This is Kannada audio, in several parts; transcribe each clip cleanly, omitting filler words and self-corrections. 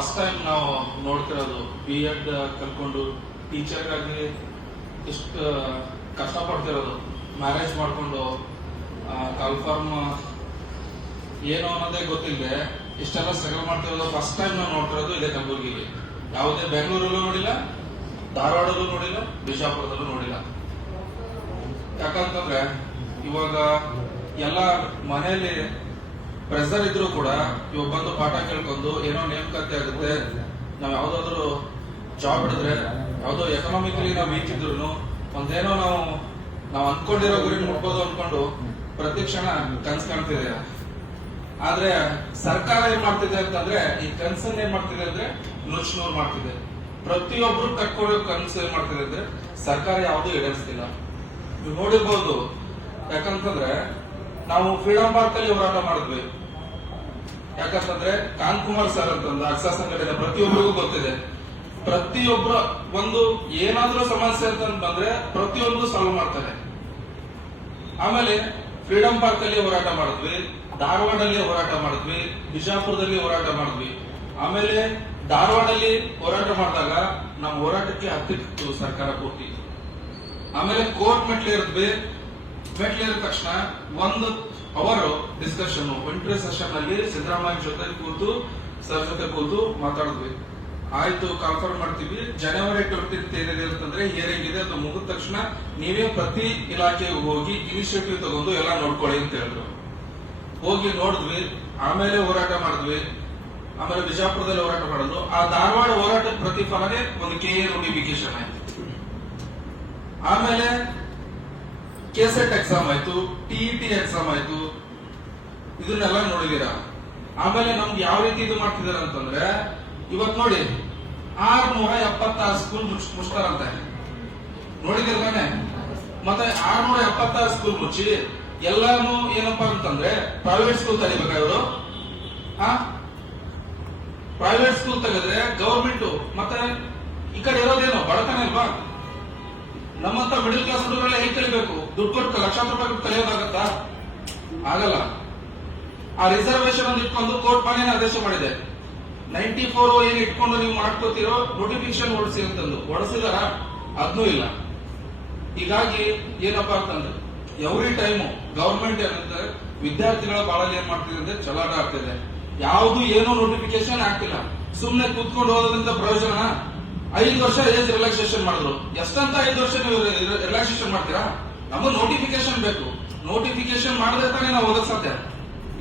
ಫಸ್ಟ್ ಟೈಮ್ ನಾವು ನೋಡ್ತಿರೋದು B.Ed ಕಲ್ಕೊಂಡು ಟೀಚರ್ ಆಗಿ ಇಷ್ಟು ಕಷ್ಟಪಡ್ತಿರೋದು, ಮ್ಯಾರೇಜ್ ಮಾಡ್ಕೊಂಡು ಕಾಲ್ಫಾರ್ಮ್ ಏನು ಅನ್ನೋದೇ ಗೊತ್ತಿಲ್ಲದೆ ಇಷ್ಟೆಲ್ಲ ಸ್ಟ್ರಗಲ್ ಮಾಡ್ತಿರೋದು ಫಸ್ಟ್ ಟೈಮ್ ನಾವು ನೋಡ್ತಿರೋದು ಇದೆ ಕಲಬುರಗಿಗೆ. ಯಾವುದೇ ಬೆಂಗಳೂರಲ್ಲೂ ನೋಡಿಲ್ಲ, ಧಾರವಾಡದಲ್ಲೂ ನೋಡಿಲ್ಲ, ಬಿಜಾಪುರದಲ್ಲೂ ನೋಡಿಲ್ಲ. ಯಾಕಂತಂದ್ರೆ ಇವಾಗ ಎಲ್ಲ ಮನೆಯಲ್ಲಿ ಪ್ರೆಸರ್ ಇದ್ರು ಕೂಡ ಇವಾಗ ಬಂದು ಪಾಠ ಕೇಳ್ಕೊಂಡು ಏನೋ ನೇಮಕಾತಿ ಆಗುತ್ತೆ, ನಾವ್ ಯಾವ್ದಾದ್ರು ಜಾಬ್ ಹಿಡಿದ್ರೆ ಯಾವ್ದೋ ಎಕನಾಮಿಕಲಿ ನಾವು ವೀಕ್ ಇದ್ರು ಒಂದೇನೋ ನಾವು ಅನ್ಕೊಂಡಿರೋ ಗುರಿ ಮುಟ್ಬೋದು ಅನ್ಕೊಂಡು ಪ್ರತಿ ಕ್ಷಣ ಕನ್ಸ್ ಕಾಣ್ತಿದೆ. ಆದ್ರೆ ಸರ್ಕಾರ ಏನ್ ಮಾಡ್ತಿದೆ ಅಂತಂದ್ರೆ ಈ ಕನ್ಸನ್ನ ಏನ್ ಮಾಡ್ತಿದೆ ಅಂದ್ರೆ ನುಚ್ಚುನೂರು ಮಾಡ್ತಿದೆ. ಪ್ರತಿಯೊಬ್ರು ಕಟ್ಕೊಳ್ಳೋ ಕನ್ಸು ಏನ್ ಮಾಡ್ತಿದೆ ಅಂದ್ರೆ ಸರ್ಕಾರ ಯಾವ್ದು ಈಡೇರಿಸ್ತಿಲ್ಲ. ನೀವು ನೋಡಿರ್ಬೋದು, ಯಾಕಂತಂದ್ರೆ ನಾವು ಫ್ರೀಡಂ ಪಾರ್ಕ್ ಅಲ್ಲಿ ಹೋರಾಟ ಮಾಡಿದ್ವಿ. ಯಾಕಂತಂದ್ರೆ ಕಾಂತಕುಮಾರ್ ಸರ್ ಅಂತಂದ್ರೆ ಅಕ್ಸಾ ಸಂಘಟನೆ ಪ್ರತಿಯೊಬ್ಬರಿಗೂ ಗೊತ್ತಿದೆ. ಪ್ರತಿಯೊಬ್ಬರ ಒಂದು ಏನಾದ್ರೂ ಸಮಸ್ಯೆ ಅಂತ ಬಂದ್ರೆ ಪ್ರತಿಯೊಂದು ಸಾಲ್ವ್ ಮಾಡ್ತಾರೆ. ಆಮೇಲೆ ಫ್ರೀಡಂ ಪಾರ್ಕ್ ಅಲ್ಲಿ ಹೋರಾಟ ಮಾಡಿದ್ವಿ, ಧಾರವಾಡಲ್ಲಿ ಹೋರಾಟ ಮಾಡಿದ್ವಿ, ಬಿಜಾಪುರದಲ್ಲಿ ಹೋರಾಟ ಮಾಡಿದ್ವಿ. ಆಮೇಲೆ ಧಾರವಾಡಲ್ಲಿ ಹೋರಾಟ ಮಾಡಿದಾಗ ನಮ್ಮ ಹೋರಾಟಕ್ಕೆ ಹತ್ತಿತ್ತು ಸರ್ಕಾರ ಪೂರ್ತಿ. ಆಮೇಲೆ ಕೋರ್ಟ್ ಮೆಟ್ಲೇರಿದ್ವಿ. ಮೆಟ್ಲೇರಿದ ತಕ್ಷಣ 1 ಅವರ್ ಡಿಸ್ಕಷನ್ ವಿಂಟರ್ ಸೆಷನ್ ಅಲ್ಲಿ ಸಿದ್ದರಾಮಯ್ಯ ಜೊತೆ ಕೂತು ಸರ್ ಜೊತೆ ಕೂತು ಮಾತಾಡಿದ್ವಿ. ಆಯ್ತು, ಕನ್ಫರ್ಮ್ ಮಾಡ್ತೀವಿ, ಜನವರಿ 20 ಏನಿದೆ ಅಂತಂದ್ರೆ ಹಿಯರಿಂಗ್ ಇದೆ, ಅದು ಮುಗಿದ ತಕ್ಷಣ ನೀವೇ ಪ್ರತಿ ಇಲಾಖೆಗೆ ಹೋಗಿ ಇನಿಷಿಯೇಟಿವ್ ತಗೊಂಡು ಎಲ್ಲ ನೋಡ್ಕೊಳ್ಳಿ ಅಂತ ಹೇಳಿದ್ರು. ಹೋಗಿ ನೋಡಿದ್ವಿ, ಆಮೇಲೆ ಹೋರಾಟ ಮಾಡಿದ್ವಿ. ಆಮೇಲೆ ಬಿಜಾಪುರದಲ್ಲಿ ಹೋರಾಟ ಮಾಡಿದ್ರು. ಆ ಧಾರವಾಡ ಹೋರಾಟದ ಪ್ರತಿಫಲನೆ ಒಂದು KA ನೋಟಿಫಿಕೇಶನ್ ಆಯ್ತು. ಆಮೇಲೆ ಕೆಸೆಟ್ ಎಕ್ಸಾಮ್ ಆಯ್ತು, TET ಎಕ್ಸಾಮ್ ಆಯ್ತು. ಇದನ್ನೆಲ್ಲ ನೋಡಿದೀರಾ. ಆಮೇಲೆ ನಮ್ಗೆ ಯಾವ ರೀತಿ ಇದು ಮಾಡ್ತಿದಾರೆ ಅಂತಂದ್ರೆ ಇವತ್ ನೋಡಿ 676 ಸ್ಕೂಲ್ ಮುಚ್ತಾರಂತೆ, ನೋಡಿದಿರ್ತಾನೆ. ಮತ್ತೆ 676 ಸ್ಕೂಲ್ ಮುಚ್ಚಿ ಎಲ್ಲಾನು ಏನಪ್ಪಾ ಅಂತಂದ್ರೆ ಪ್ರೈವೇಟ್ ಸ್ಕೂಲ್ ತೆಗಿಬೇಕ ಇವರು. ಪ್ರೈವೇಟ್ ಸ್ಕೂಲ್ ತೆಗೆದ್ರೆ ಗವರ್ಮೆಂಟ್ ಮತ್ತೆ ಈ ಕಡೆ ಇರೋದೇನೋ ಬಡತನ ಇಲ್ವಾ? ನಮ್ಮಂತ ಮಿಡಿಲ್ ಕ್ಲಾಸ್ ಹುಡುಗರೆಲ್ಲ ಹೇಗೆ ಕಲಿಬೇಕು? ದುಡ್ಡು ಕೊಟ್ಟು ಲಕ್ಷಾಂತರ ರೂಪಾಯಿ ಕಲಿಯೋದಾಗತ್ತಾ? ಆಗಲ್ಲ. ಆ ರಿಸರ್ವೇಶನ್ ಒಂದು ಇಟ್ಕೊಂಡು ಕೋರ್ಟ್ ಮನೇನ ಆದೇಶ ಮಾಡಿದೆ. 94 ಏನ್ ಇಟ್ಕೊಂಡು ನೀವು ಮಾಡ್ಕೋತಿರೋ ನೋಟಿಫಿಕೇಶನ್ ಹೊಡಿಸಿ ಅಂತಂದು ಹೊಡಿಸಿದಾರ? ಅದನ್ನೂ ಇಲ್ಲ. ಹೀಗಾಗಿ ಏನಪ್ಪಾ ಅಂತಂದ್ರೆ ಎವ್ರಿ ಟೈಮು ಗವರ್ಮೆಂಟ್ ಏನಂದ್ರೆ ವಿದ್ಯಾರ್ಥಿಗಳ ಬಾಳಲ್ಲಿ ಏನ್ ಮಾಡ್ತಿದೆ ಅಂದ್ರೆ ಚಲಾಟ ಆಗ್ತಿದೆ. ಯಾವ್ದು ಏನೋ ನೋಟಿಫಿಕೇಶನ್ ಆಗ್ತಿಲ್ಲ. ಸುಮ್ನೆ ಕೂತ್ಕೊಂಡು ಹೋಗೋದ್ರಿಂದ ಪ್ರಯೋಜನ? 5 ವರ್ಷ ಏಜ್ ರಿಲ್ಯಾಕ್ಸೇಷನ್ ಮಾಡಿದ್ರು. ಎಷ್ಟಂತ 5 ವರ್ಷ ನೀವು ರಿಲ್ಯಾಕ್ಸೇಷನ್ ಮಾಡ್ತೀರಾ? ನಮಗೆ ನೋಟಿಫಿಕೇಶನ್ ಬೇಕು. ನೋಟಿಫಿಕೇಶನ್ ಮಾಡಿದ್ರೆ ತಾನೇ ನಾವು ಓದಕ್ ಸಾಧ್ಯ,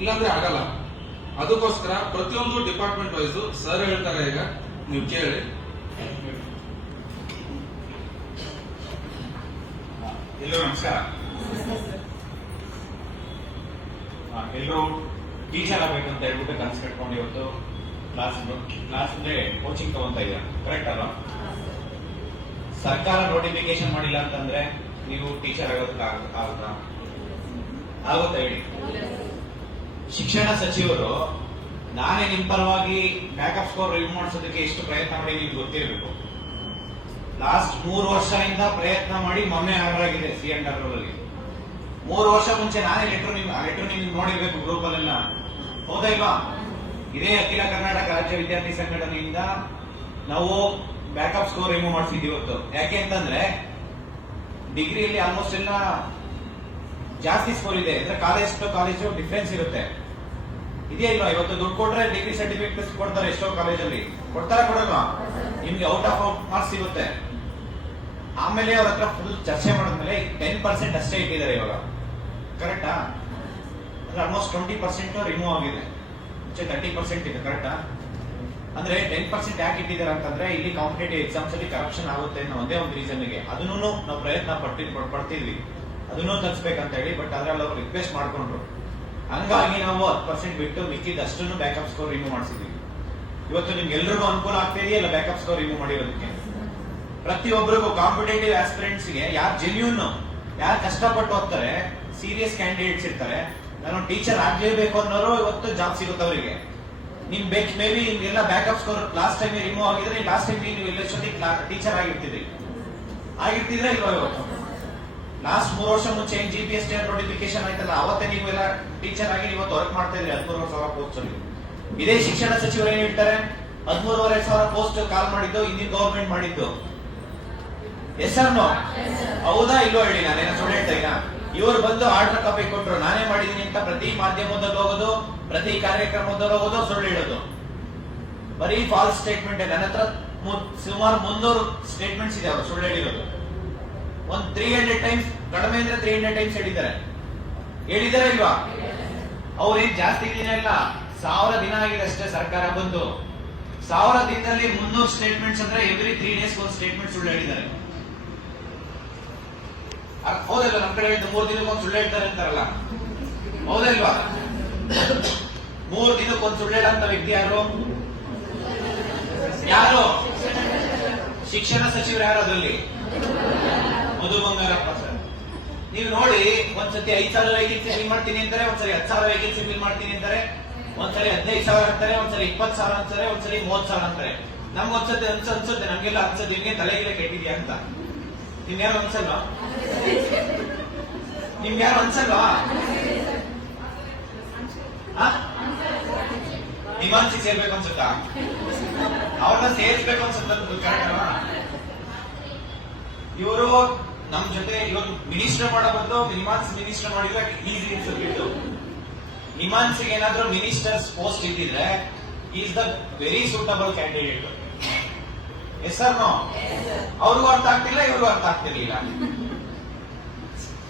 ಇಲ್ಲಾಂದ್ರೆ ಆಗಲ್ಲ. ಅದಕ್ಕೋಸ್ಕರ ಪ್ರತಿಯೊಂದು ಡಿಪಾರ್ಟ್ಮೆಂಟ್ ವೈಸ್ ಸರ್ ಹೇಳ್ತಾರೆ, ಈಗ ನೀವು ಕೇಳಿ. ಎಲ್ಲರೂ ನಮಸ್ಕಾರ. ಎಲ್ಲರೂ ಟೀಚರ್ ಆಗ್ಬೇಕಂತ ಹೇಳ್ಬಿಟ್ಟು ಕನಸು ಕಟ್ಕೊಂಡು ಇವತ್ತು ಕ್ಲಾಸ್ ಅಂದ್ರೆ ಕೋಚಿಂಗ್ ತಗೊಂತ ಇದ್ದೀರಾ, ಕರೆಕ್ಟ್ ಅಲ್ವಾ? ಸರ್ಕಾರ ನೋಟಿಫಿಕೇಶನ್ ಮಾಡಿಲ್ಲ ಅಂತಂದ್ರೆ ನೀವು ಟೀಚರ್ ಆಗೋದಕ್ಕಾಗುತ್ತಾ? ಆಗುತ್ತಾ ಹೇಳಿ? ಶಿಕ್ಷಣ ಸಚಿವರು ನಾನೇ ನಿಮ್ ಪರವಾಗಿ ಬ್ಯಾಕಪ್ ಸ್ಕೋರ್ ರಿವ್ಯೂ ಮಾಡಿಸೋದಕ್ಕೆ ಎಷ್ಟು ಪ್ರಯತ್ನ ಮಾಡಿ ನಿಮ್ಗೆ ಗೊತ್ತಿರಬೇಕು. ಲಾಸ್ಟ್ 3 ವರ್ಷದಿಂದ ಪ್ರಯತ್ನ ಮಾಡಿ ಮೊನ್ನೆ ಆಗಿದೆ C&R ಅಲ್ಲಿ. 3 ವರ್ಷ ಮುಂಚೆ ನಾನೇ ಲೆಟರ್ ನಿಮ್ಗೆ ನೋಡಿರ್ಬೇಕು ಗ್ರೂಪ್ ಅಲ್ಲೆಲ್ಲ, ಹೌದಾ ಇಲ್ವಾ? ಇದೇ ಅಖಿಲ ಕರ್ನಾಟಕ ರಾಜ್ಯ ವಿದ್ಯಾರ್ಥಿ ಸಂಘಟನೆಯಿಂದ ನಾವು ಬ್ಯಾಕಪ್ ಸ್ಕೋರ್ ರಿಮೂವ್ ಮಾಡಿಸಿದ್ವಿ ಇವತ್ತು. ಯಾಕೆ ಅಂತಂದ್ರೆ ಡಿಗ್ರಿಯಲ್ಲಿ ಆಲ್ಮೋಸ್ಟ್ ಎಲ್ಲ ಜಾಸ್ತಿ ಸ್ಕೋರ್ ಇದೆ ಅಂದ್ರೆ ಕಾಲೇಜ್ ಟು ಕಾಲೇಜು ಡಿಫ್ರೆನ್ಸ್ ಇರುತ್ತೆ. ಇದೆಯಾ ಇಲ್ವಾ? ಇವತ್ತು ದುಡ್ಡು ಕೊಟ್ರೆ ಡಿಗ್ರಿ ಸರ್ಟಿಫಿಕೇಟ್ ಕೊಡ್ತಾರೆ ಎಷ್ಟೋ ಕಾಲೇಜಲ್ಲಿ. ಕೊಡಲ್ವಾ? ನಿಮ್ಗೆ ಔಟ್ ಆಫ್ ಮಾರ್ಕ್ಸ್ ಸಿಗುತ್ತೆ. ಆಮೇಲೆ ಅವ್ರ ಹತ್ರ ಫುಲ್ ಚರ್ಚೆ ಮಾಡಿದ್ಮೇಲೆ 10% ಅಷ್ಟೇ ಇಟ್ಟಿದ್ದಾರೆ ಇವಾಗ, ಕರೆಕ್ಟಾ? ಅಂದ್ರೆ ಆಲ್ಮೋಸ್ಟ್ 20% ರಿಮೂವ್ ಆಗಿದೆ. ಮುಂಚೆ 30% ಇದೆ, ಕರೆಕ್ಟಾ? ಅಂದ್ರೆ 10% ಯಾಕೆ ಇಟ್ಟಿದ್ದಾರೆ ಅಂತಂದ್ರೆ ಇಲ್ಲಿ ಕಾಂಪಿಟೇಟಿವ್ ಎಕ್ಸಾಮ್ಸ್ ಅಲ್ಲಿ ಕರಪ್ಷನ್ ಆಗುತ್ತೆ ಅನ್ನೋ ಒಂದೇ ಒಂದು ರೀಸನ್ಗೆ ಅದನ್ನು ನಾವು ಪ್ರಯತ್ನ ಪಡ್ತಿದ್ವಿ, ಅದನ್ನು ತಗ್ಸ್ಬೇಕಂತ ಹೇಳಿ. ಬಟ್ ಅದ್ರಲ್ಲಿ ಅವ್ರು ರಿಕ್ವೆಸ್ಟ್ ಮಾಡ್ಕೊಂಡ್ರು. ಹಂಗಾಗಿ ನಾವು 10% ಬಿಟ್ಟು ಮಿಕ್ಕಿದಷ್ಟನ್ನು ಬ್ಯಾಕಪ್ ಸ್ಕೋರ್ ರಿಮೂವ್ ಮಾಡಿಸಿದ್ವಿ. ಇವತ್ತು ನಿಮ್ಗೆ ಎಲ್ರಿಗೂ ಅನುಕೂಲ ಆಗ್ತಿದೆಯಲ್ಲ ಬ್ಯಾಕಪ್ ಸ್ಕೋರ್ ರಿಮೂವ್ ಮಾಡಿರೋದಕ್ಕೆ. ಪ್ರತಿಯೊಬ್ಬರಿಗೂ ಕಾಂಪಿಟೇಟಿವ್ ಆಸ್ಪಿರೆಂಟ್ಸ್ ಗೆ ಯಾರು ಜೆನ್ಯೂನ್, ಯಾರು ಕಷ್ಟಪಟ್ಟು ಹೋಗ್ತಾರೆ, ಸೀರಿಯಸ್ ಕ್ಯಾಂಡಿಡೇಟ್ಸ್ ಇರ್ತಾರೆ, ನಾನು ಟೀಚರ್ ಆಗ್ಲೇಬೇಕು ಅನ್ನೋರು ಇವತ್ತು ಜಾಬ್ ಸಿಗುತ್ತೆ ಅವರಿಗೆ. ನಿಮ್ ಮೇ ಬಿ ಎಲ್ಲ backup score last time remove ಆಗಿದ್ರೆ ಲಾಸ್ಟ್ ಟೈಮ್ ನೀವು ಎಲ್ಲಷ್ಟೊತ್ತಿಗೆ ಟೀಚರ್ ಆಗಿರ್ತಿದ್ರೆ ಇಲ್ವಾ? ಇವತ್ತು ಲಾಸ್ಟ್ 3 ವರ್ಷ ಮುಂಚೆ GPS ನೋಟಿಫಿಕೇಶನ್ ಆಯ್ತಲ್ಲ, ಅವತ್ತೇ ನೀವು ಎಲ್ಲ ಟೀಚರ್ ಆಗಿ ಇವತ್ತು ವರ್ಕ್ ಮಾಡ್ತಾ ಇದ್ರಿ 13,000 ಪೋಸ್ಟ್ ಅಲ್ಲಿ. ಇದೇ ಶಿಕ್ಷಣ ಸಚಿವರು ಏನ್ ಹೇಳ್ತಾರೆ, 13,500 ಪೋಸ್ಟ್ ಕಾಲ್ ಮಾಡಿದ್ದು ಇಂದಿನ ಗವರ್ಮೆಂಟ್ ಮಾಡಿದ್ದು. Yes sir no? ಹೌದಾ ಇಲ್ವೋ ಹೇಳಿ, ನಾನೇನೋ ಸುಳ್ಳು ಹೇಳ್ತಾ ಇಲ್ಲ. ಇವರು ಬಂದು ಆರ್ಡರ್ ಕಾಪಿ ಕೊಟ್ಟರು, ನಾನೇ ಮಾಡಿದೀನಿ ಅಂತ ಪ್ರತಿ ಮಾಧ್ಯಮದಲ್ಲಿ ಹೋಗೋದು, ಪ್ರತಿ ಕಾರ್ಯಕ್ರಮದಲ್ಲಿ ಹೋಗೋದು, ಸುಳ್ಳು ಹೇಳೋದು, ಬರೀ ಫಾಲ್ಸ್ ಸ್ಟೇಟ್ಮೆಂಟ್. ನನ್ನ ಹತ್ರ ಸುಮಾರು 300 ಸ್ಟೇಟ್ಮೆಂಟ್ಸ್ ಇದೆ ಅವರು ಸುಳ್ಳು ಹೇಳಿರೋದು. ಒಂದು 300 ಟೈಮ್ಸ್, ಕಡಿಮೆ ಅಂದ್ರೆ 300 ಟೈಮ್ಸ್ ಹೇಳಿದ್ದಾರೆ ಇಲ್ವಾ? ಅವ್ರೇನ್ ಜಾಸ್ತಿ ದಿನ ಇಲ್ಲ, 1000 ದಿನ ಆಗಿದೆ ಅಷ್ಟೇ ಸರ್ಕಾರ ಬಂದು. 1000 ದಿನದಲ್ಲಿ 300 ಸ್ಟೇಟ್ಮೆಂಟ್ಸ್ ಅಂದ್ರೆ ಎವ್ರಿ 3 ಡೇಸ್ ಒಂದು ಸ್ಟೇಟ್ಮೆಂಟ್ ಸುಳ್ಳು ಹೇಳಿದ್ದಾರೆ. ಹೌದಲ್ಲ? ನಮ್ ಕಡೆ 3 ದಿನಕ್ಕೊಂದು ಸುಳ್ಳು ಹೇಳ್ತಾರೆ ಅಂತಾರಲ್ಲ, ಹೌದಲ್ವಾ? 3 ದಿನಕ್ಕೊಂದು ಸುಳ್ಳು ಹೇಳಂತ ವ್ಯಕ್ತಿ ಯಾರು? ಶಿಕ್ಷಣ ಸಚಿವರು ಯಾರು ಅದರಲ್ಲಿ? ಮಧು ಬಂಗಾರಪ್ಪ ಸರ್. ನೀವು ನೋಡಿ, ಒಂದ್ಸತಿ 5,000 ವೇಕೆನ್ಸಿ ಫಿಲ್ ಮಾಡ್ತೀನಿ ಅಂತಾರೆ, ಒಂದ್ಸರಿ 10,000 ವೇಕೆನ್ಸಿ ಫಿಲ್ ಮಾಡ್ತೀನಿ ಅಂತಾರೆ, ಒಂದ್ಸರಿ 15,000 ಅಂತಾರೆ, ಒಂದ್ಸರಿ 20,000 ಅಂತಾರೆ, ಒಂದ್ಸರಿ 30,000 ಅಂತಾರೆ. ನಮ್ಗೆ ಒಂದ್ಸತಿ ಅನ್ಸುತ್ತೆ, ನಮ್ಗೆಲ್ಲ ಅನ್ಸುತ್ತೆ ನಿಮ್ಗೆ ತಲೆಗಿಲೆ ಕೆಟ್ಟಿದ್ಯಾ ಅಂತ. ನಿಮ್ಯಾರು ಅನ್ಸಲ್ವಾ? ನಿಮಾನ್ಸಿ ಸೇರ್ಬೇಕು ಅನ್ಸುತ್ತಾ? ಅವ್ರನ್ನ ಸೇರಿಸ್ಬೇಕು ಅನ್ಸುತ್ತ? ಇವರು ನಮ್ ಜೊತೆ ಇವಾಗ ಮಿನಿಸ್ಟರ್ ಮಾಡೋ ಬಂದು ನಿಮಾನ್ಸ್ ಮಿನಿಸ್ಟರ್ ಮಾಡಿದ್ರೆ ಈಸಿ ಅನ್ಸುತ್ತಿತ್ತು. ನಿಮಾನ್ಸ್ಗೆ ಏನಾದ್ರೂ ಮಿನಿಸ್ಟರ್ಸ್ ಪೋಸ್ಟ್ ಇದ್ದಿದ್ರೆ is the very suitable candidate. Yes sir no? ಅವ್ರಿಗೂ ಅರ್ಥ ಆಗ್ತಿಲ್ಲ, ಇವ್ರಿಗೂ ಅರ್ಥ ಆಗ್ತಿರ್ಲಿಲ್ಲ.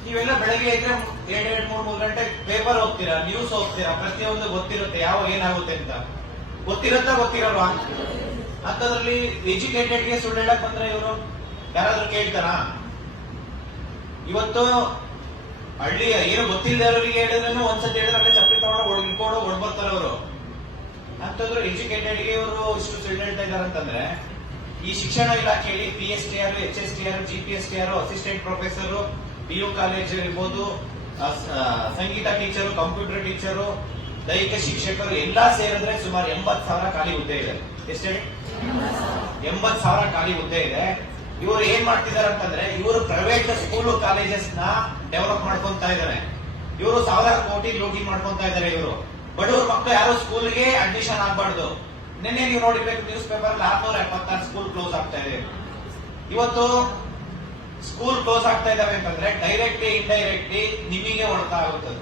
ನೀವೆಲ್ಲ ಬೆಳಗ್ಗೆ ಇದ್ರೆ 2-3 ಗಂಟೆ ಪೇಪರ್ ಹೋಗ್ತೀರಾ, ನ್ಯೂಸ್ ಹೋಗ್ತೀರಾ, ಪ್ರತಿಯೊಂದು ಗೊತ್ತಿರುತ್ತೆ ಯಾವ ಏನಾಗುತ್ತೆ ಅಂತ. ಗೊತ್ತಿರಲ್ವಾ? ಅಂತದ್ರಲ್ಲಿ ಎಜುಕೇಟೆಡ್ಗೆ ಸುಳ್ಳು ಹೇಳಕ್ ಬಂದ್ರೆ ಇವರು ಯಾರಾದ್ರೂ ಕೇಳ್ತಾರಾ? ಇವತ್ತು ಹಳ್ಳಿ ಏನು ಗೊತ್ತಿಲ್ಲದವರಿಗೆ ಹೇಳಿದ್ರೂ ಒಂದ್ಸತಿ ಹೇಳಿದ್ರೆ ಚಪ್ಪಲಿ ತಗೊಂಡು ಇಟ್ಕೊಂಡು ಹೊಡ್ಬರ್ತಾರೆ ಅವರು. ಅಂತಂದ್ರೆ ಎಜುಕೇಟೆಡ್ಗೆ ಇವರು ಇಷ್ಟು ಸುಳ್ಳು ಹೇಳ್ತಾ ಇದಾರೆ ಅಂತಂದ್ರೆ, ಈ ಶಿಕ್ಷಣ ಇಲಾಖೆಯಲ್ಲಿ PSTR, HSTR, GPSTR, assistant professor, PU college ಇರ್ಬೋದು, ಸಂಗೀತ ಟೀಚರು, ಕಂಪ್ಯೂಟರ್ ಟೀಚರು, ದೈಹಿಕ ಶಿಕ್ಷಕರು ಎಲ್ಲಾ ಸೇರಿದ್ರೆ ಸುಮಾರು 80,000 ಖಾಲಿ ಹುದ್ದೆ ಇದೆ. ಎಷ್ಟು? 80,000 ಖಾಲಿ ಹುದ್ದೆ ಇದೆ. ಇವರು ಏನ್ ಮಾಡ್ತಿದ್ದಾರೆ ಅಂತಂದ್ರೆ, ಇವರು ಪ್ರೈವೇಟ್ ಸ್ಕೂಲ್ ಕಾಲೇಜಸ್ ನ ಡೆವಲಪ್ ಮಾಡ್ಕೊಂತಾ ಇದ್ದಾರೆ. ಇವರು 1,000 ಕೋಟಿ ಲೂಟಿ ಮಾಡ್ಕೊಂತಾ ಇದ್ದಾರೆ. ಇವರು ಬಡವ್ರ ಮಕ್ಕಳು ಯಾರು ಸ್ಕೂಲ್ಗೆ ಅಡ್ಮಿಷನ್ ಆಗ್ಬಾರ್ದು. ನಿನ್ನೆ ನೀವು ನೋಡಿರ್ಬೇಕು ನ್ಯೂಸ್ ಪೇಪರ್ 676 ಸ್ಕೂಲ್ ಕ್ಲೋಸ್ ಆಗ್ತಾ ಇದೆ. ಇವತ್ತು ಸ್ಕೂಲ್ ಕ್ಲೋಸ್ ಆಗ್ತಾ ಇದಾವೆ ಅಂತಂದ್ರೆ ಡೈರೆಕ್ಟ್ಲಿ ಇಂಡೈರೆಕ್ಟ್ಲಿ ನಿಮಗೆ ಹೊಡೆತ ಆಗುತ್ತೆ,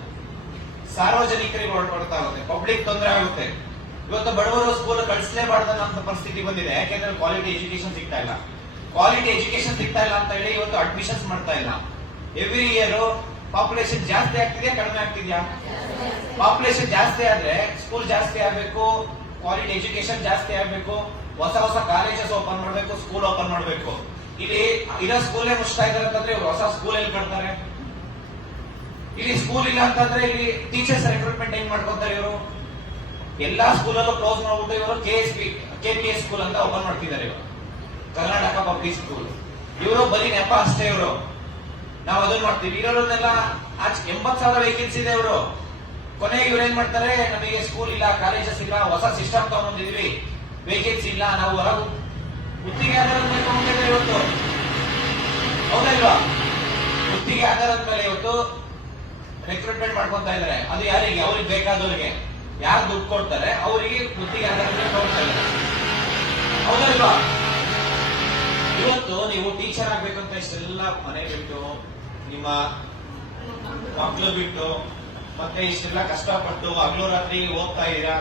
ಸಾರ್ವಜನಿಕರಿಗೆ ಹೊಡೆತ ಆಗುತ್ತೆ, ಪಬ್ಲಿಕ್ ತೊಂದರೆ ಆಗುತ್ತೆ. ಇವತ್ತು ಬಡವರು ಸ್ಕೂಲ್ ಕಳಿಸಲೇಬಾರ್ದಂತ ಪರಿಸ್ಥಿತಿ ಬಂದಿದೆ. ಯಾಕೆಂದ್ರೆ ಕ್ವಾಲಿಟಿ ಎಜುಕೇಶನ್ ಸಿಗ್ತಾ ಇಲ್ಲ ಅಂತ ಹೇಳಿ ಇವತ್ತು ಅಡ್ಮಿಷನ್ಸ್ ಮಾಡ್ತಾ ಇಲ್ಲ. ಎವ್ರಿ ಇಯರ್ ಪಾಪ್ಯುಲೇಷನ್ ಜಾಸ್ತಿ ಆಗ್ತಿದೆ, ಕಡಿಮೆ ಆಗ್ತಿದ್ಯಾ? ಪಾಪ್ಯುಲೇಷನ್ ಜಾಸ್ತಿ ಆದ್ರೆ ಸ್ಕೂಲ್ ಜಾಸ್ತಿ ಆಗ್ಬೇಕು, ಕ್ವಾಲಿಟಿ ಎಜುಕೇಶನ್ ಜಾಸ್ತಿ ಆಗ್ಬೇಕು, ಹೊಸ ಕಾಲೇಜಸ್ ಓಪನ್ ಮಾಡ್ಬೇಕು, ಸ್ಕೂಲ್ ಓಪನ್ ಮಾಡ್ಬೇಕು. ಇಲ್ಲಿ ಇರೋ ಸ್ಕೂಲೇ ಮುಚ್ತಾ ಇದಾರೆ ಅಂತಂದ್ರೆ ಇವ್ರು ಹೊಸ ಸ್ಕೂಲ್ ಎಲ್ಲಿ ಕಟ್ತಾರೆ? ಇಲ್ಲಿ ಸ್ಕೂಲ್ ಇಲ್ಲ ಅಂತಂದ್ರೆ ಇಲ್ಲಿ ಟೀಚರ್ಸ್ ರಿಕ್ರೂಟ್ಮೆಂಟ್ ಹೆಂಗ್ ಮಾಡ್ಕೊತಾರೆ ಇವರು? ಎಲ್ಲಾ ಸ್ಕೂಲಲ್ಲೂ ಕ್ಲೋಸ್ ಮಾಡ್ಬಿಟ್ಟು ಇವರು KPS ಸ್ಕೂಲ್ ಅಂತ ಓಪನ್ ಮಾಡ್ತಿದ್ದಾರೆ. ಇವರು ಕರ್ನಾಟಕ ಪಬ್ಲಿಕ್ ಸ್ಕೂಲ್. ಇವರು ಬರೀ ನೆಪ ಅಷ್ಟೇ. ಇವರು ನಾವು ಅದನ್ನ ಮಾಡ್ತೀವಿ, ಇರೋರನ್ನೆಲ್ಲ 80,000 ವೇಕೆನ್ಸಿ ಇದೆ. ಇವರು ಕೊನೆಗೆ ಇವ್ರು ಏನ್ ಮಾಡ್ತಾರೆ, ನಮಗೆ ಸ್ಕೂಲ್ ಇಲ್ಲ, ಕಾಲೇಜಸ್ ಇಲ್ಲ, ಹೊಸ ಸಿಸ್ಟಮ್ ತಗೊಂಡಿದ್ವಿ, ವೇಕೆನ್ಸಿ ಇಲ್ಲ, ನಾವು ಹೊರ ಗುತ್ತಿಗೆ ಆಧಾರದ ಮೇಲೆ ತಗೊಂಡಿದ್ದಾರೆ ಇವತ್ತು. ಹೌದಲ್ವಾ? ಗುತ್ತಿಗೆ ಆಧಾರದ ಮೇಲೆ ಇವತ್ತು ರಿಕ್ರೂಟ್ಮೆಂಟ್ ಮಾಡ್ಕೊಂತ ಇದ್ದಾರೆ. ಅದು ಯಾರಿಗೆ? ಅವ್ರಿಗೆ ಬೇಕಾದವರಿಗೆ. ಯಾರು ದುಡ್ಡು ಕೊಡ್ತಾರೆ ಅವರಿಗೆ ಗುತ್ತಿಗೆ ಆಧಾರದ ಮೇಲೆ ತಗೊಳ್ತಾ ಇದ್ದಾರೆ. ಹೌದಲ್ವಾ? ಇವತ್ತು ನೀವು ಟೀಚರ್ ಆಗ್ಬೇಕಂತ ಇಷ್ಟೆಲ್ಲ ಮನೆ ಬಿಟ್ಟು, ನಿಮ್ಮ ಮಕ್ಕಳು ಬಿಟ್ಟು, ಮತ್ತೆ ಇಷ್ಟೆಲ್ಲ ಕಷ್ಟಪಟ್ಟು ಹಗಲು ರಾತ್ರಿ ಓದ್ತಾ ಇದ್ದೀರಾ.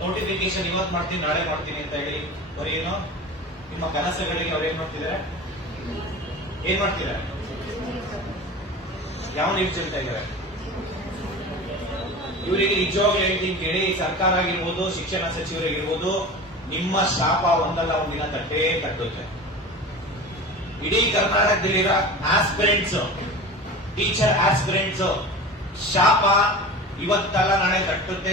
ನೋಟಿಫಿಕೇಶನ್ ಇವತ್ತು ಮಾಡ್ತೀನಿ, ನಾಳೆ ಮಾಡ್ತೀನಿ ಅಂತ ಹೇಳಿ ಬರೀ ಏನು ನಿಮ್ಮ ಕನಸುಗಳಿಗೆ ಅವ್ರು ಏನ್ ಮಾಡ್ತಿದ್ದಾರೆ? ಯಾವ ನೀರು ಚೆಲ್ತಾ ಇದ್ದಾರೆ? ಇವರಿಗೆ ನಿಜವಾಗ್ಲೂ ಹೇಳ್ತೀನಿ ಕೇಳಿ, ಸರ್ಕಾರ ಆಗಿರ್ಬೋದು, ಶಿಕ್ಷಣ ಸಚಿವರಾಗಿರ್ಬೋದು, ನಿಮ್ಮ ಶಾಪ ಒಂದಲ್ಲ ಒಂದಿನ ತಟ್ಟೇ ತಟ್ಟುತ್ತೆ. ಇಡೀ ಕರ್ನಾಟಕದಲ್ಲಿರೋ ಆಸ್ಪಿರೆಂಟ್ಸ್, ಟೀಚರ್ ಆಸ್ಪಿರೆಂಟ್ಸ್ ಶಾಪ ಇವತ್ತಲ್ಲ ನಾಳೆ ತಟ್ಟುತ್ತೆ.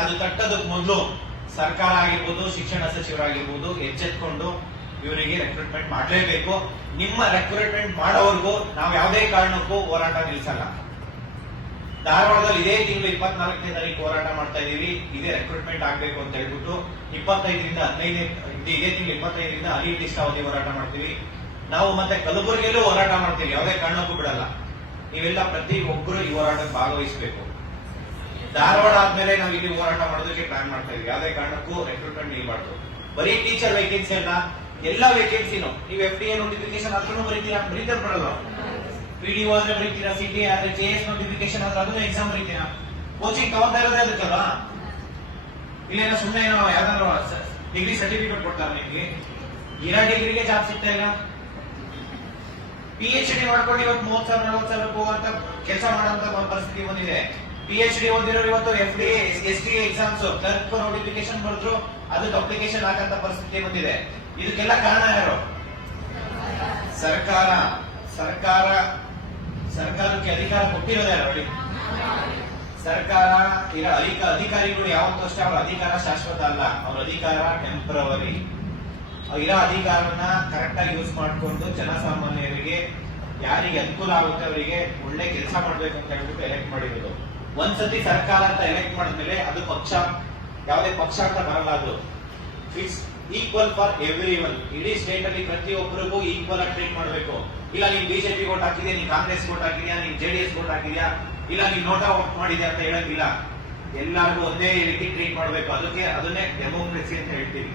ಅದು ತಟ್ಟೋದಕ್ಕೆ ಮೊದಲು ಸರ್ಕಾರ ಆಗಿರ್ಬೋದು, ಶಿಕ್ಷಣ ಸಚಿವರಾಗಿರ್ಬೋದು ಎಚ್ಚೆತ್ಕೊಂಡು ಇವರಿಗೆ ರೆಕ್ರೂಟ್ಮೆಂಟ್ ಮಾಡಲೇಬೇಕು. ನಿಮ್ಮ ರೆಕ್ರೂಟ್ಮೆಂಟ್ ಮಾಡೋವರೆಗೂ ನಾವು ಯಾವುದೇ ಕಾರಣಕ್ಕೂ ಹೋರಾಟ ನಿಲ್ಲಿಸಲ್ಲ. ಧಾರವಾಡದಲ್ಲಿ ಇದೇ ತಿಂಗಳು 24ನೇ ತಾರೀಕು ಹೋರಾಟ ಮಾಡ್ತಾ ಇದೀವಿ. ಇದೇ ರೆಕ್ರೂಟ್ಮೆಂಟ್ ಆಗ್ಬೇಕು ಅಂತ ಹೇಳ್ಬಿಟ್ಟು 25ರಿಂದ 15 ಇದೇ ತಿಂಗಳು 25ರಿಂದ ಅನಿರ್ದಿಷ್ಟಾವಧಿ ಹೋರಾಟ ಮಾಡ್ತೀವಿ. ನಾವು ಮತ್ತೆ ಕಲಬುರಗಿಯಲ್ಲೂ ಹೋರಾಟ ಮಾಡ್ತೀವಿ, ಯಾವುದೇ ಕಾರಣಕ್ಕೂ ಬಿಡಲ್ಲ. ನೀವೆಲ್ಲ ಪ್ರತಿ ಒಬ್ಬರು ಈ ಹೋರಾಟಕ್ಕೆ ಭಾಗವಹಿಸಬೇಕು. ಧಾರವಾಡ ಆದ್ಮೇಲೆ ನಾವು ಇಲ್ಲಿ ಹೋರಾಟ ಮಾಡೋದಕ್ಕೆ ಪ್ಲಾನ್ ಮಾಡ್ತಾ ಇದ್ವಿ. ಯಾವುದೇ ಕಾರಣಕ್ಕೂ ರೆಕ್ರೂಟ್ಮೆಂಟ್ ನಿಲ್ಬಾರ್ದು. ಬರೀ ಟೀಚರ್ ವೇಕೆನ್ಸಿ ಅಲ್ಲ, ಎಲ್ಲಾ ವೇಕೆನ್ಸಿನೂ ನೀವು FTA ನೋಟಿಫಿಕೇಶನ್ ಆದ್ರೂ ಬರೀತೀರಾ, ಬರೀತಾರೆ ಬರಲ್ಲ. PDO ಆದ್ರೆ ಬರೀತೀರಾ, CTA ಆದ್ರೆ JS ನೋಟಿಫಿಕೇಶನ್ ಆದ್ರೆ ಅದನ್ನ ಎಕ್ಸಾಮ್ ಬರೀತೀರಾ. ಕೋಚಿಂಗ್ ತಗೊಂತಾ ಇರೋದೇ ಅದಕ್ಕಲ್ವಾ? ಇಲ್ಲೇನೋ ಸುಮ್ಮನೆ ಏನೋ ಯಾವ್ದಾದ್ರು ಡಿಗ್ರಿ ಸರ್ಟಿಫಿಕೇಟ್ ಕೊಡ್ತಾರೆ ನಿಮ್ಗೆ, ಇರೋ ಡಿಗ್ರಿಗೆ ಜಾಬ್ ಸಿಗ್ತಾ ಇಲ್ಲ. PhD ಮಾಡ್ಕೊಂಡು ಇವತ್ತು 30,000 40,000 ಹೋಗುವಂತ ಕೆಲಸ ಮಾಡುವಂತ ಪರಿಸ್ಥಿತಿ ಬಂದಿದೆ. PhD ಓದಿರೋರು ಇವತ್ತು FTA STA exams clerk notification ಬರೆದ್ರು, ಅದಕ್ಕೆ ಅಪ್ಲಿಕೇಶನ್ ಹಾಕಂತ ಪರಿಸ್ಥಿತಿ ಬಂದಿದೆ. ಇದಕ್ಕೆಲ್ಲ ಕಾರಣ ಯಾರು? ಸರ್ಕಾರಕ್ಕೆ ಅಧಿಕಾರ ಕೊಟ್ಟಿರೋದು ಯಾರು ನೋಡಿ? ಸರ್ಕಾರ. ಈಗ ಅಧಿಕಾರಿಗಳು ಯಾವತ್ತೂ ಅಷ್ಟೇ ಅವ್ರ ಅಧಿಕಾರ ಶಾಶ್ವತ ಅಲ್ಲ, ಅವ್ರ ಅಧಿಕಾರ ಟೆಂಪರವರಿ. ಇರೋ ಅಧಿಕಾರನ ಕರೆಕ್ಟ್ ಆಗಿ ಯೂಸ್ ಮಾಡಿಕೊಂಡು ಜನಸಾಮಾನ್ಯರಿಗೆ ಯಾರಿಗೆ ಅನುಕೂಲ ಆಗುತ್ತೆ ಅವರಿಗೆ ಒಳ್ಳೆ ಕೆಲಸ ಮಾಡ್ಬೇಕು ಅಂತ ಹೇಳ್ಬಿಟ್ಟು ಎಲೆಕ್ಟ್ ಮಾಡಿರೋದು. ಒಂದ್ಸತಿ ಸರ್ಕಾರ ಅಂತ ಎಲೆಕ್ಟ್ ಮಾಡಿದ್ಮೇಲೆ ಅದು ಪಕ್ಷ, ಯಾವುದೇ ಪಕ್ಷ ಅಂತ ಬರಲ್ಲ, ಅದು fix equal for every one. ಇಡೀ ಸ್ಟೇಟ್ ಅಲ್ಲಿ ಪ್ರತಿಯೊಬ್ಬರಿಗೂ ಈಕ್ವಲ್ ಆಗಿ ಟ್ರೀಟ್ ಮಾಡಬೇಕು. ಇಲ್ಲ ನೀನ್ ಬಿಜೆಪಿ ವೋಟ್ ಹಾಕಿದ್ಯಾ, ನೀನ್ ಕಾಂಗ್ರೆಸ್ ವೋಟ್ ಹಾಕಿದ್ಯಾ, ನೀನ್ JDS ವೋಟ್ ಹಾಕಿದ್ಯಾ, ಇಲ್ಲ ನೀನ್ ನೋಟಾ ವೋಟ್ ಮಾಡಿದ್ಯಾ ಅಂತ ಹೇಳಂಗಿಲ್ಲ. ಎಲ್ಲರಿಗೂ ಒಂದೇ ರೀತಿ ಟ್ರೀಟ್ ಮಾಡಬೇಕು. ಅದನ್ನೇ ಡೆಮೋಕ್ರಸಿ ಅಂತ ಹೇಳ್ತೀವಿ.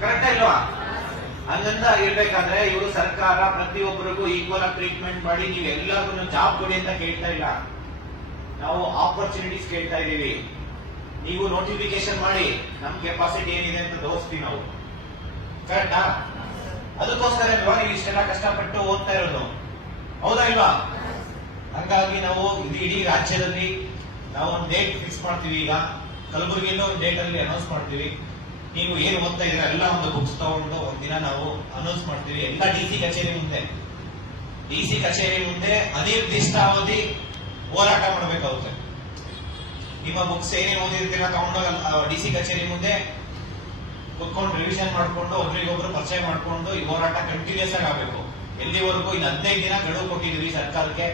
ಕರೆಕ್ಟ್ ಇಲ್ವಾ? ಹಂಗಂತ ಇರ್ಬೇಕಾದ್ರೆ ಇವರು ಸರ್ಕಾರ ಪ್ರತಿಯೊಬ್ಬರಿಗೂ ಈಕ್ವಲ್ ಆಗಿ ಟ್ರೀಟ್ಮೆಂಟ್ ಮಾಡಿ ನೀವು ಎಲ್ಲರಿಗೂ ಜಾಬ್ ಕೊಡಿ ಅಂತ ಕೇಳ್ತಾ ಇಲ್ಲ, ನಾವು ಆಪರ್ಚುನಿಟೀಸ್ ಕೇಳ್ತಾ ಇದೀವಿ. ನೀವು ನೋಟಿಫಿಕೇಶನ್ ಮಾಡಿ ನಮ್ ಕೆಪಾಸಿಟಿ ಏನಿದೆ ಅಂತ ತೋರಿಸ್ತೀವಿ ನಾವು. ಕರೆಕ್ಟಾ? ಅದಕ್ಕೋಸ್ಕರ ನೀವು ಇಷ್ಟೆಲ್ಲ ಕಷ್ಟಪಟ್ಟು ಓದ್ತಾ ಇರೋದು, ಹೌದಾ ಇಲ್ವಾ? ಹಾಗಾಗಿ ನಾವು ಇಡೀ ರಾಜ್ಯದಲ್ಲಿ ನಾವು ಒಂದು ಡೇಟ್ ಫಿಕ್ಸ್ ಮಾಡ್ತೀವಿ. ಈಗ ಕಲಬುರಗಿಯಲ್ಲೂ ಒಂದು ಡೇಟ್ ಅಲ್ಲಿ ಅನೌನ್ಸ್ ಮಾಡ್ತೀವಿ. ನೀವು ಏನು ಓದ್ತಾ ಇದ್ದೀರಾ ಎಲ್ಲ ಒಂದು ಬುಕ್ಸ್ ತಗೊಂಡು ಒಂದಿನ ನಾವು ಅನೌನ್ಸ್ ಮಾಡ್ತೀವಿ. ಎಲ್ಲ DC ಕಚೇರಿ ಮುಂದೆ ಅನಿರ್ದಿಷ್ಟಾವಧಿ ಹೋರಾಟ ಮಾಡಬೇಕಾಗುತ್ತೆ. ನಿಮ್ಮ ಬುಕ್ಸ್ ಏನೇನು ಓದಿರ್ತೀರ ತಗೊಂಡೋಗ DC ಕಚೇರಿ ಮುಂದೆ ಕುತ್ಕೊಂಡು ರಿವಿಷನ್ ಮಾಡ್ಕೊಂಡು ಒಬ್ರಿಗೊಬ್ರು ಪರಿಚಯ ಮಾಡ್ಕೊಂಡು ಈ ಹೋರಾಟ ಕಂಟಿನ್ಯೂಸ್ ಆಗಿ ಆಗಬೇಕು. ಎಲ್ಲಿವರೆಗೂ ಇನ್ನು 15 ದಿನ ಗಡುವು ಕೊಟ್ಟಿದ್ವಿ ಸರ್ಕಾರಕ್ಕೆ.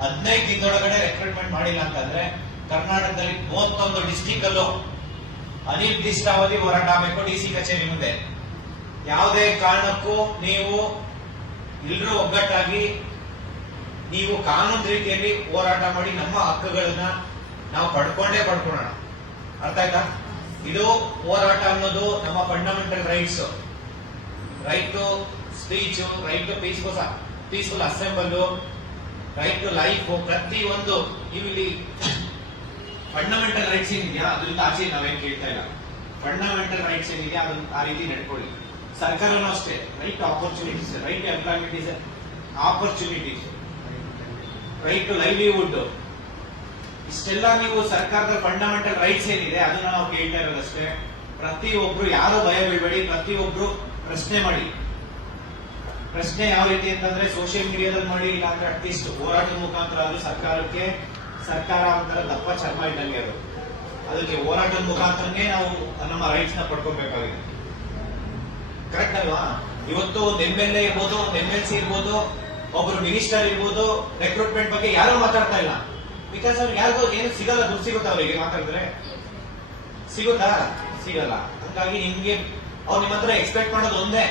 15 ದಿನದೊಳಗಡೆ ರೆಕ್ರೂಟ್ಮೆಂಟ್ ಮಾಡಿಲ್ಲ ಅಂತಂದ್ರೆ ಕರ್ನಾಟಕದಲ್ಲಿ 31 ಡಿಸ್ಟಿಕ್ ಅಲ್ಲೂ ಅನಿರ್ದಿಷ್ಟಾವಧಿ ಹೋರಾಟ ಆಗಬೇಕು DC ಕಚೇರಿ ಮುಂದೆ. ಯಾವುದೇ ಕಾರಣಕ್ಕೂ ನೀವು ಎಲ್ಲರೂ ಒಗ್ಗಟ್ಟಾಗಿ ನೀವು ಕಾನೂನು ರೀತಿಯಲ್ಲಿ ಹೋರಾಟ ಮಾಡಿ ನಮ್ಮ ಹಕ್ಕುಗಳನ್ನ ನಾವು ಪಡ್ಕೊಳ್ಳೋಣ. ಅರ್ಥ ಆಯ್ತಾ? ಇದು ಹೋರಾಟ ಅನ್ನೋದು ನಮ್ಮ fundamental rights. Right to speech, right to peaceful assemble, right to life, ಪ್ರತಿಯೊಂದು ಇಲ್ಲಿ ಫಂಡಮೆಂಟಲ್ ರೈಟ್ಸ್ ಏನಿದೆಯಾ ಅದರಿಂದ ಆಚೆ ನಾವೇನ್ ಕೇಳ್ತಾ ಇಲ್ಲ. ಫಂಡಮೆಂಟಲ್ ರೈಟ್ಸ್ ಏನಿದೆ ಅದನ್ನ ಆ ರೀತಿ ನಡ್ಕೊಳ್ಳಿ. ಸರ್ಕಾರನೂ ಅಷ್ಟೇ, right to opportunities, right to employment is opportunities, right to livelihood, ಇಷ್ಟೆಲ್ಲ ನೀವು ಸರ್ಕಾರದ ಫಂಡಮೆಂಟಲ್ ರೈಟ್ಸ್ ಏನಿದೆ ಅದನ್ನ ನಾವು ಕೇಳ್ತಾ ಇರೋದಷ್ಟೇ. ಪ್ರತಿಯೊಬ್ರು ಯಾರು ಭಯ ಬೀಳ್ಬೇಡಿ, ಪ್ರತಿಯೊಬ್ರು ಪ್ರಶ್ನೆ ಮಾಡಿ. ಪ್ರಶ್ನೆ ಯಾವ ರೀತಿ ಅಂತಂದ್ರೆ ಸೋಷಿಯಲ್ ಮೀಡಿಯಾದಲ್ಲಿ ಮಾಡಿ, ಇಲ್ಲಾಂದ್ರೆ ಅಟ್ಲೀಸ್ಟ್ ಹೋರಾಟದ ಮುಖಾಂತರ ಆದ್ರೂ ಸರ್ಕಾರ ಒಂಥರ ದಪ್ಪ ಚರ್ಮ ಇದ್ದಂಗೆ ಅದು. ಅದಕ್ಕೆ ಹೋರಾಟದ ಮುಖಾಂತರನೇ ನಾವು ನಮ್ಮ ರೈಟ್ಸ್ ನ ಪಡ್ಕೊಬೇಕಾಗಿದೆ. ಕರೆಕ್ಟ್ ಅಲ್ವಾ? ಇವತ್ತು ಒಂದು MLA ಇರ್ಬೋದು, ಒಂದು MLC ಇರ್ಬೋದು, ಒಬ್ರು ಮಿನಿಸ್ಟರ್ ಇರ್ಬೋದು, ರೆಕ್ರೂಟ್ಮೆಂಟ್ ಬಗ್ಗೆ ಯಾರು ಮಾತಾಡ್ತಾ ಇಲ್ಲ. ಬಿಕಾಸ್ ಅವ್ರಿಗೆ ಯಾರಿಗೂ ಏನು ಸಿಗಲ್ಲ. ದುಡ್ಡು ಸಿಗುತ್ತಾ ಅವರಿಗೆ ಮಾತಾಡಿದ್ರೆ? ಸಿಗುತ್ತಾ? ಸಿಗಲ್ಲ. ಹಂಗಾಗಿ ನಿಮ್ಗೆ ಅವ್ರು ನಿಮ್ಮ ಹತ್ರ ಎಕ್ಸ್ಪೆಕ್ಟ್ ಮಾಡೋದು ಒಂದೇ,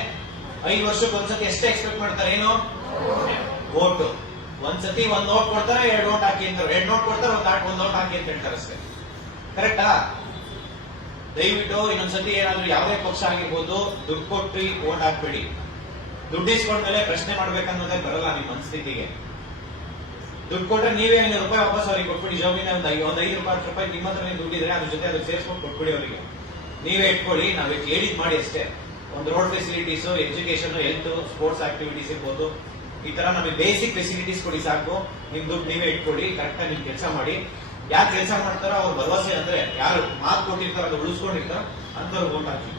5 ವರ್ಷಕ್ಕೆ ಒಂದ್ಸತಿ ಎಷ್ಟೇ ಎಕ್ಸ್ಪೆಕ್ಟ್ ಮಾಡ್ತಾರೆ, ಏನು? ವೋಟ್. ಒಂದ್ಸತಿ 1 ನೋಟ್ ಕೊಡ್ತಾರೆ, 2 ನೋಟ್ ಹಾಕಿ ಅಂತಾರೆ, 2 ನೋಟ್ ಕೊಡ್ತಾರೆ, 1 ನೋಟ್ ಹಾಕಿ ಅಂತ ಹೇಳ್ತಾರೆ ಅಷ್ಟೇ. ಕರೆಕ್ಟಾ? ದಯವಿಟ್ಟು ಇನ್ನೊಂದ್ಸತಿ ಏನಾದ್ರು ಯಾವುದೇ ಪಕ್ಷ ಆಗಿರ್ಬೋದು ದುಡ್ಡು ಕೊಟ್ಟು ವೋಟ್ ಹಾಕ್ಬೇಡಿ. ದುಡ್ಡು ಇಸ್ಕೊಂಡ್ಮೇಲೆ ಪ್ರಶ್ನೆ ಮಾಡ್ಬೇಕನ್ನೋದೇ ಬರಲ್ಲ ನಿಮ್ಮ ಮನಸ್ಥಿತಿಗೆ. ದುಡ್ಡು ಕೊಟ್ರೆ ನೀವೇ 500 ರೂಪಾಯಿ ವಾಪಸ್ ಅವ್ರಿಗೆ ಕೊಟ್ಬಿಡಿ. ಜವಾಬಿನ ಒಂದು 5 ರೂಪಾಯಿ 10 ರೂಪಾಯಿ ನಿಮ್ಮ ಹತ್ರ ದುಡ್ಡಿದ್ರೆ ಅದ್ರ ಜೊತೆ ಅದಕ್ಕೆ ಸೇರಿಸ್ಕೊಂಡು ಕೊಟ್ಬಿಡಿ ಅವರಿಗೆ. ನೀವೇ ಇಟ್ಕೊಳ್ಳಿ, ನಾವೇ ಹೇಳಿದ್ ಮಾಡಿ ಅಷ್ಟೇ. ಒಂದು road facilities, education, health, sports activities ಇರ್ಬೋದು, ಈ ತರ ನಮಗೆ ಬೇಸಿಕ್ ಫೆಸಿಲಿಟೀಸ್ ಕೊಡಿ ಸಾಕು. ನಿಮ್ ದುಡ್ಡು ನೀವೇ ಇಟ್ಕೊಳ್ಳಿ, ಕರೆಕ್ಟಾಗಿ ನಿಮ್ ಕೆಲಸ ಮಾಡಿ. ಯಾರು ಕೆಲಸ ಮಾಡ್ತಾರೋ ಅವ್ರ ಭರವಸೆ ಅಂದ್ರೆ ಯಾರು ಮಾತು ಕೊಟ್ಟಿರ್ತಾರೋ ಅದು ಉಳಿಸ್ಕೊಂಡಿರ್ತಾರೋ ಅಂತವ್ರು ವೋಟ್ ಹಾಕಿ.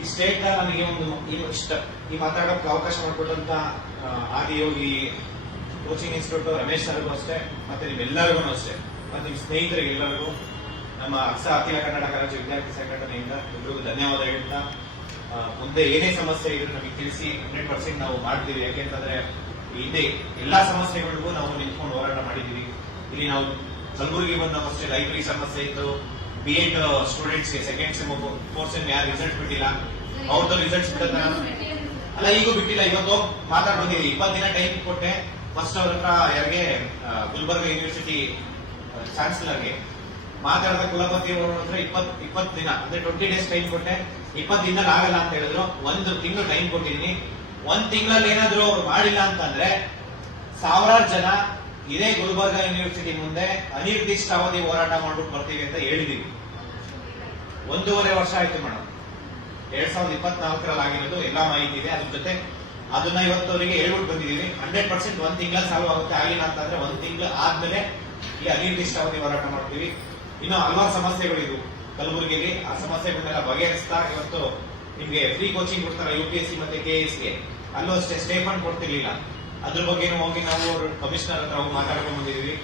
ಈ ಸ್ಟೇಟ್ ನನಗೆ ಒಂದು ಈ ಮಾತಾಡೋಕೆ ಅವಕಾಶ ಮಾಡಿಕೊಟ್ಟಂತ ಆದಿಯೋಗಿ ಕೋಚಿಂಗ್ ಇನ್ಸ್ಟಿಟ್ಯೂಟ್ ರಮೇಶ್ ಸರ್ಗೂ ಅಷ್ಟೇ, ಮತ್ತೆ ನಿಮ್ಮೆಲ್ಲರಿಗೂ ಅಷ್ಟೇ, ಮತ್ತೆ ನಿಮ್ ಸ್ನೇಹಿತರಿಗೆ ಎಲ್ಲರಿಗೂ ನಮ್ಮ ಅಖಿಲ ಕನ್ನಡ ಕಾಲೇಜು ವಿದ್ಯಾರ್ಥಿ ಸಂಘಟನೆಯಿಂದ ಎಲ್ರಿಗೂ ಧನ್ಯವಾದ ಹೇಳ್ತಾ, ಮುಂದೆ ಏನೇ ಸಮಸ್ಯೆ ಇದ್ರೆ ನಮಗೆ ತಿಳಿಸಿ, 100% ನಾವು ಮಾಡ್ತೀವಿ. ಯಾಕೆಂತಂದ್ರೆ ಹಿಂದೆ ಎಲ್ಲಾ ಸಮಸ್ಯೆಗಳಿಗೂ ನಾವು ನಿಂತ್ಕೊಂಡು ಹೋರಾಟ ಮಾಡಿದೀವಿ. ಇಲ್ಲಿ ನಾವು ಕಲಬುರಗಿ ಬಂದ ಅಷ್ಟೇ ಲೈಬ್ರರಿ ಸಮಸ್ಯೆ ಇತ್ತು, B.Ed ಸ್ಟೂಡೆಂಟ್ಸ್ಗೆ ಸೆಕೆಂಡ್ ಸೆಮ್ 4th ಸೆಮ್ ಯಾರು ರಿಸಲ್ಟ್ ಬಿಟ್ಟಿಲ್ಲ ಅವ್ರದ್ದು ರಿಸಲ್ಟ್ಸ್ ಬಿಡುತ್ತ ಅಲ್ಲ, ಈಗೂ ಬಿಟ್ಟಿಲ್ಲ. ಇವತ್ತು ಮಾತಾಡ್ ಬಂದಿದ್ದೀವಿ, 20 ದಿನ ಟೈಮ್ ಕೊಟ್ಟೆ, ಫಸ್ಟ್ ಅವ್ರ ಹತ್ರ ಯಾರಿಗೆ ಗುಲ್ಬರ್ಗ ಯೂನಿವರ್ಸಿಟಿ ಚಾನ್ಸಲರ್ಗೆ ಮಾತಾಡಿದ ಕುಲಪತಿ ಅವರು ಹತ್ರ 20 ದಿನ ಅಂದ್ರೆ 20 ಡೇಸ್ ಟೈಮ್ ಕೊಟ್ಟೆ. 20 ದಿನದಲ್ಲಿ ಆಗಲ್ಲ ಅಂತ ಹೇಳಿದ್ರು. 1 ತಿಂಗಳು ಟೈಮ್ ಕೊಟ್ಟಿದ್ದೀನಿ. 1 ತಿಂಗಳಲ್ಲಿ ಏನಾದ್ರು ಅವ್ರು ಮಾಡಿಲ್ಲ ಅಂತಂದ್ರೆ ಸಾವಿರಾರು ಜನ ಇದೇ ಗುಲ್ಬರ್ಗ ಯೂನಿವರ್ಸಿಟಿ ಮುಂದೆ ಅನಿರ್ದಿಷ್ಟಾವಧಿ ಹೋರಾಟ ಮಾಡ್ಬಿಟ್ಟು ಬರ್ತೀವಿ ಅಂತ ಹೇಳಿದೀವಿ. 1.5 ವರ್ಷ ಆಯ್ತು ಮೇಡಮ್. 2024ರಲ್ಲಿ ಆಗಿರೋದು ಎಲ್ಲಾ ಮಾಹಿತಿ ಇದೆ. ಅದ್ರ ಜೊತೆ ಅದನ್ನ ಇವತ್ತವರಿಗೆ ಹೇಳ್ಬಿಟ್ಟು ಬಂದಿದೀವಿ. 100% 1 ತಿಂಗಳಲ್ಲಿ ಸಾಲ್ವ್ ಆಗುತ್ತೆ. ಆಗಿಲ್ಲ ಅಂತಂದ್ರೆ 1 ತಿಂಗಳು ಆದ್ಮೇಲೆ ಈ ಅನಿರ್ದಿಷ್ಟಾವಧಿ ಹೋರಾಟ ಮಾಡ್ತೀವಿ. ಇನ್ನು ಹಲವಾರು ಸಮಸ್ಯೆಗಳು ಇದು ಕಲಬುರಗಿಯಲ್ಲಿ. ಆ ಸಮಸ್ಯೆಗಳನ್ನೆಲ್ಲ ಬಗೆಹರಿಸ್ತಾ ಇವತ್ತು ನಿಮ್ಗೆ ಫ್ರೀ ಕೋಚಿಂಗ್ ಕೊಡ್ತಾರೆ UPSC ಮತ್ತೆ KSಗೆ. ಅಲ್ಲೂ ಅಷ್ಟೇ ಸ್ಟೇ ಫಂಡ್ ಕೊಡ್ತಿರ್ಲಿಲ್ಲ. ಅದ್ರ ಬಗ್ಗೆ ಹೋಗಿ ನಾವು ಕಮಿಷನರ್ ಹತ್ರ ಹೋಗಿ ಮಾತಾಡ್ಕೊಂಡು ಬಂದಿದೀವಿ.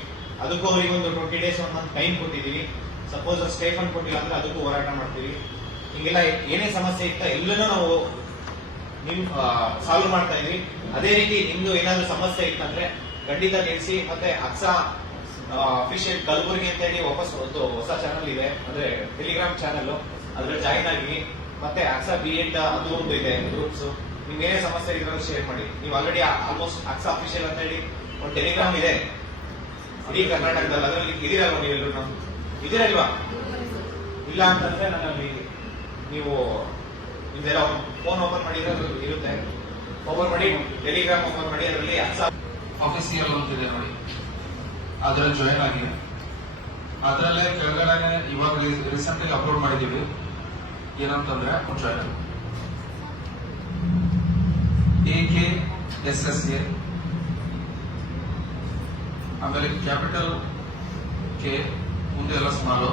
ಅದಕ್ಕೂ ಅವರಿಗೆ ಒಂದು 20 ಡೇಸ್ 1 ಮಂತ್ ಟೈಮ್ ಕೊಟ್ಟಿದೀವಿ. ಸಪೋಸ್ ಸ್ಟೇ ಫಂಡ್ ಕೊಟ್ಟಿಲ್ಲ ಅಂದ್ರೆ ಅದಕ್ಕೂ ಹೋರಾಟ ಮಾಡ್ತೀವಿ. ಹಿಂಗೆಲ್ಲ ಏನೇ ಸಮಸ್ಯೆ ಇತ್ತ ಎಲ್ಲನೂ ನಾವು ಸಾಲ್ವ್ ಮಾಡ್ತಾ ಇದೀವಿ. ಅದೇ ರೀತಿ ನಿಮ್ದು ಏನಾದ್ರು ಸಮಸ್ಯೆ ಇತ್ತಂದ್ರೆ ಖಂಡಿತ ತಿಳಿಸಿ. ಮತ್ತೆ ಅಕ್ಸಾ ಅಫಿಷಿಯಲ್ ಕಲಬುರಗಿ ಅಂತ ಹೇಳಿ ವಾಪಸ್ ಒಂದು ಹೊಸ ಚಾನಲ್ ಇದೆ, ಅಂದ್ರೆ ಟೆಲಿಗ್ರಾಮ್ ಚಾನಲ್. ಅದ್ರ ಜಾಯಿನ್ ಆಗಿ ಮತ್ತೆ ಅಕ್ಸಾ BEd ಅದು ಒಂದು ಇದೆ ಗ್ರೂಪ್ಸ್. ನಿಮ್ಗೆ ಏನೇ ಸಮಸ್ಯೆ ಇದ್ರೆ ಶೇರ್ ಮಾಡಿ. ನೀವು ಆಲ್ರೆಡಿ ಆಲ್ಮೋಸ್ಟ್ ಅಕ್ಸಾ ಅಫಿಷಿಯಲ್ ಅಂತ ಹೇಳಿ ಒಂದು ಟೆಲಿಗ್ರಾಮ್ ಇದೆ ಇಡೀ ಕರ್ನಾಟಕದಲ್ಲಿ. ಅದರಲ್ಲಿ ಇದೀರಲ್ವಾ ನೀವೆಲ್ಲರೂ? ಇದೀರಲ್ವಾ? ಇಲ್ಲ ಅಂತಂದ್ರೆ ನನ್ನಲ್ಲಿ ನೀವು ನಿಮ್ದೆಲ್ಲ ಫೋನ್ ಓಪನ್ ಮಾಡಿದ್ರೆ ಇರುತ್ತೆ. ಓಪನ್ ಮಾಡಿ ಟೆಲಿಗ್ರಾಮ್ ಓಪನ್ ಮಾಡಿ. ಅದರಲ್ಲಿ ಅಕ್ಸಾ ಆಫೀಸಿಯಲ್ ಅಂತಿದೆ ನೋಡಿ, ಅದರಲ್ಲಿ ಜಾಯಿನ್ ಆಗಿ. ಅದರಲ್ಲೇ ಕೆಳಗಡೆ ಇವಾಗ ರೀಸೆಂಟ್ ಆಗಿ ಅಪ್ಲೋಡ್ ಮಾಡಿದೀವಿ. ಏನಂತಂದ್ರೆ ಜಾಯಿನ್ AKSSA, ಆಮೇಲೆ ಕ್ಯಾಪಿಟಲ್ K ಮುಂದೆ ಎಲ್ಲ ಸ್ಮಾಲ್